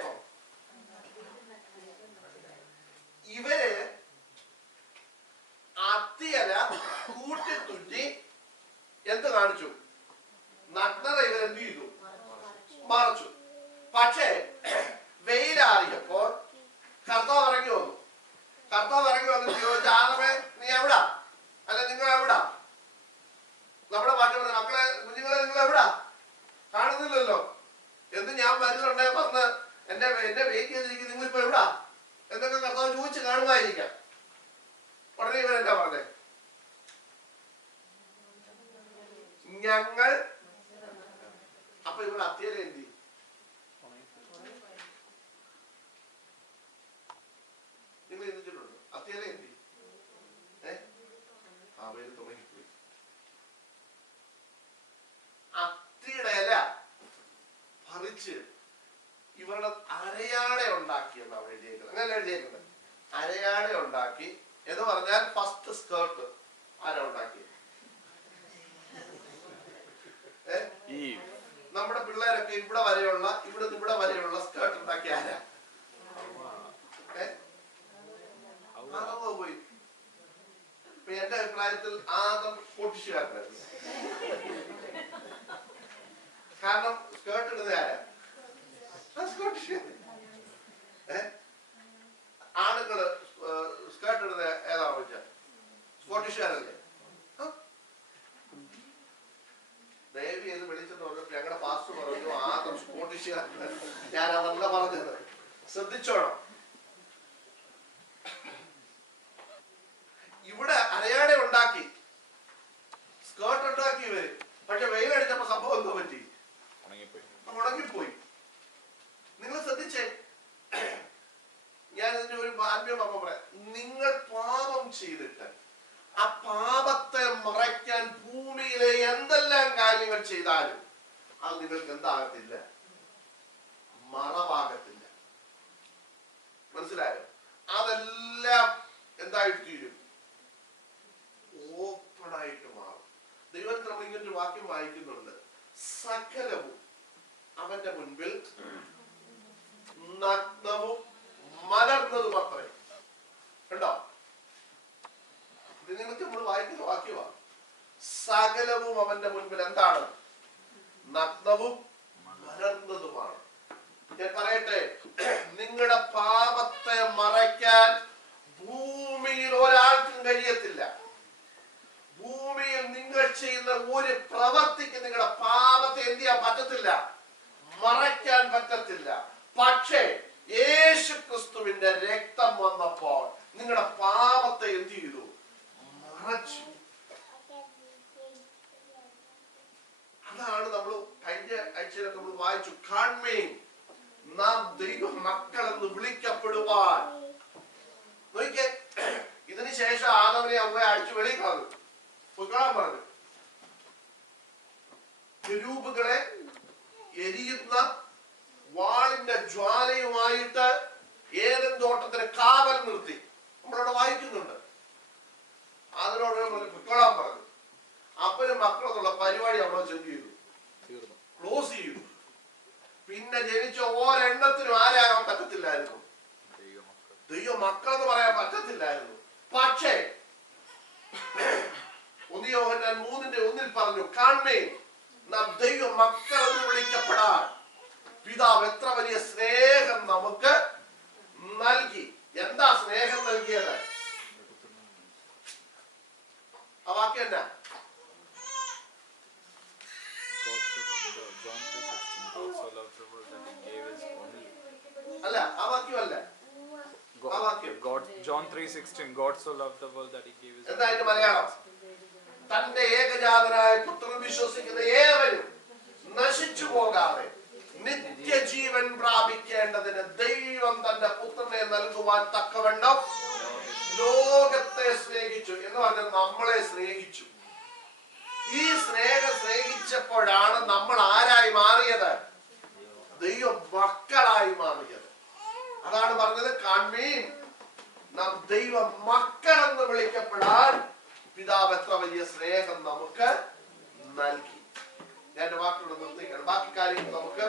ഇവര് അത്തിയല കൂട്ടിത്തുറ്റി എന്ത് കാണിച്ചു? നഗ്നത ഇവരെന്ത് ചെയ്തു? മറച്ചു. പക്ഷേ വെയിലാറിയപ്പോൾ കർത്താവ് ഇറങ്ങി വന്നു. കർത്താവ് ഇറങ്ങി വന്നിട്ട് ചോദിച്ചു, ആദമേ നീ എവിടാ? അല്ല നിങ്ങൾ എവിടാ? നമ്മുടെ മക്കളെ കുഞ്ഞുങ്ങളെ നിങ്ങൾ എവിടാ? കാണുന്നില്ലല്ലോ. എന്ന് ഞാൻ വരുന്നുണ്ടേ വന്ന് എന്നെ വെയിറ്റ് ചെയ്തിരിക്കും, നിങ്ങളിപ്പോ എവിടാ എന്നൊക്കെ കർത്താവ് ചോദിച്ച് കാണുമായിരിക്കാം. ഉടനെ ഇവരെന്താ പറഞ്ഞേ? ഞങ്ങൾ. അപ്പൊ ഇവിടെ അത്തിയല എന്ത് ചെയ്യും? നിങ്ങൾ ചിന്തിച്ചിട്ടുണ്ടോ? അത്തിയല എന്ത് ചെയ്യും? അവര് തുടങ്ങിപ്പോയി. അത്തിയുടെ ഇല പറിച്ച് ഇവരുടെ അരയാടെ ഉണ്ടാക്കിയെന്ന് അവിടെ എഴുതിയേക്കുന്നത്. അങ്ങനെ എഴുതിയേക്കുന്നത് അരയാടെ ഉണ്ടാക്കി എന്ന് പറഞ്ഞാൽ ഫസ്റ്റ് സ്കേർട്ട് ആരാ ഉണ്ടാക്കിയത്? നമ്മുടെ പിള്ളേരൊക്കെ ഇവിടെ വരെയുള്ള ഇവിടെ വരെയുള്ള സ്കേർട്ട് ഉണ്ടാക്കിയ ആരാ? പോയി. എന്റെ അഭിപ്രായത്തിൽ ആദം പൊട്ടിച്ചുകാരനായിരുന്നു. കാരണം സ്കേർട്ട് ഇടുന്ന ആരാ? ആണുങ്ങള് സ്കേർട്ട് ഇടുന്ന ഏതാണെന്ന് വെച്ചാൽ സ്കോട്ടിഷുകാരല്ലേ? ദയവ് ചെയ്ത് വിളിച്ചെന്ന് പറഞ്ഞപ്പോൾ ഞങ്ങളുടെ പാസ്റ്റർ പറഞ്ഞു ആദം സ്കോട്ടിഷുകാരൻ. ഞാൻ അതല്ല പറഞ്ഞത്, ശ്രദ്ധിച്ചോണം. ഇവിടെ അരയാടെ ഉണ്ടാക്കി, സ്കേർട്ട് ഉണ്ടാക്കി ഇവര്. പക്ഷെ വെയിലടിച്ചപ്പോ സംഭവം എന്തോ പറ്റി? ഉണങ്ങിപ്പോയി. നിങ്ങൾ ശ്രദ്ധിച്ചേ. ഞാൻ ഇതിന്റെ ഒരു ആത്മീയ മർമ്മം പറയാം. നിങ്ങൾ പാപം ചെയ്തിട്ട് ആ പാപത്തെ മറയ്ക്കാൻ ഭൂമിയിലെ എന്തെല്ലാം കാര്യങ്ങൾ ചെയ്താലും അത് നിങ്ങൾക്ക് എന്താകത്തില്ല? മറവാകത്തില്ല. മനസ്സിലായോ? അതെല്ലാം എന്തായിട്ട് തീരും? ഓപ്പൺ ആയിട്ട് മാറും. ദൈവത്തിൽ നമ്മൾ ഇങ്ങനൊരു വാക്യം വായിക്കുന്നുണ്ട്, സകലവും അവന്റെ മുൻപിൽ നഗ്നവും മലർന്നതും അത്രേ. കണ്ടോ? ഇത് നിങ്ങൾക്ക് നമ്മൾ വായിക്കുന്ന വാക്യമാണ്. സകലവും അവന്റെ മുൻപിൽ എന്താണ്? നഗ്നവും മലർന്നതുമാണ്. ഞാൻ പറയട്ടെ, നിങ്ങളുടെ പാപത്തെ മറയ്ക്കാൻ ഭൂമിയിൽ ഒരാൾക്കും കഴിയത്തില്ല. ഭൂമിയിൽ നിങ്ങൾ ചെയ്യുന്ന ഒരു പ്രവൃത്തിക്ക് നിങ്ങളുടെ പാപത്തെ എന്ത് ചെയ്യാൻ പറ്റത്തില്ല? മറയ്ക്കാൻ പറ്റത്തില്ല. പക്ഷേ യേശു ക്രിസ്തുവിന്റെ രക്തം വന്നപ്പോൾ നിങ്ങളുടെ പാപത്തെ എന്ത് ചെയ്തു? മറച്ചു. അതാണ് നമ്മൾ കഴിഞ്ഞ ആഴ്ചയിലൊക്കെ നമ്മൾ വായിച്ചു, കാൺമേൻ നാം ദൈവ മക്കൾ എന്ന് വിളിക്കപ്പെടുവാൻ. നോക്കിക്കേ, ഇതിന് ശേഷം ആദവനെ അവയെ അടിച്ചു വെളിയിൽ കളഞ്ഞു, പൊയ്ക്കോളാൻ പറഞ്ഞു. കെരൂബുകളെ എരിയുന്ന വാളിന്റെ ജ്വാലയുമായിട്ട് ഏദൻ തോട്ടത്തിന് കാവൽ നിർത്തി. നമ്മളവിടെ വായിക്കുന്നുണ്ട്. അതിനോട് പൊയ്ക്കോളാൻ പറഞ്ഞു. അപ്പനും മക്കളെന്നുള്ള പരിപാടി അവിടെ ചെന്ന് ചെയ്തു, ക്ലോസ് ചെയ്തു. പിന്നെ ജനിച്ച ഒരെണ്ണത്തിനും ആരാകാൻ പറ്റത്തില്ലായിരുന്നു, ദൈവ മക്കളെന്ന് പറയാൻ പറ്റത്തില്ലായിരുന്നു. പക്ഷേ 1 യോഹന്നാൻ 3:1 പറഞ്ഞു, കാൺമേൻ നാം ദൈവ മക്കളെന്ന് വിളിക്കപ്പെടാൻ പിതാവ് എത്ര വലിയ സ്നേഹം നമുക്ക് നൽകി. എന്താ സ്നേഹം നൽകിയത്? ആ വാക്യം എന്നാ? അല്ല, ആ വാക്യമല്ല. ആ വാക്യം John 3:16. God so loved the world that he gave his. എന്താ അതിന്റെ മലയാളം? തന്റെ ഏകജാതനായ പുത്രൻ വിശ്വസിക്കുന്ന ഏവരും നശിച്ചു പോകാതെ നിത്യജീവൻ പ്രാപിക്കേണ്ടതിന് ദൈവം തന്റെ പുത്രനെ നൽകുവാൻ തക്കവണ്ണം ലോകത്തെ സ്നേഹിച്ചു എന്ന് പറഞ്ഞാൽ നമ്മളെ സ്നേഹിച്ചു. ഈ സ്നേഹം സ്നേഹിച്ചപ്പോഴാണ് നമ്മൾ ആരായി മാറിയത്? ദൈവ മക്കളായി മാറിയത്. അതാണ് പറഞ്ഞത്, കാൺമീൻ നാം ദൈവ മക്കളെന്ന് വിളിക്കപ്പെടാൻ പിതാവ് എത്ര വലിയ സ്നേഹം നമുക്ക് നൽകി. ഞാൻ വാക്കുകൾ നിർത്തിക്കണം. ബാക്കി കാര്യങ്ങൾ നമുക്ക്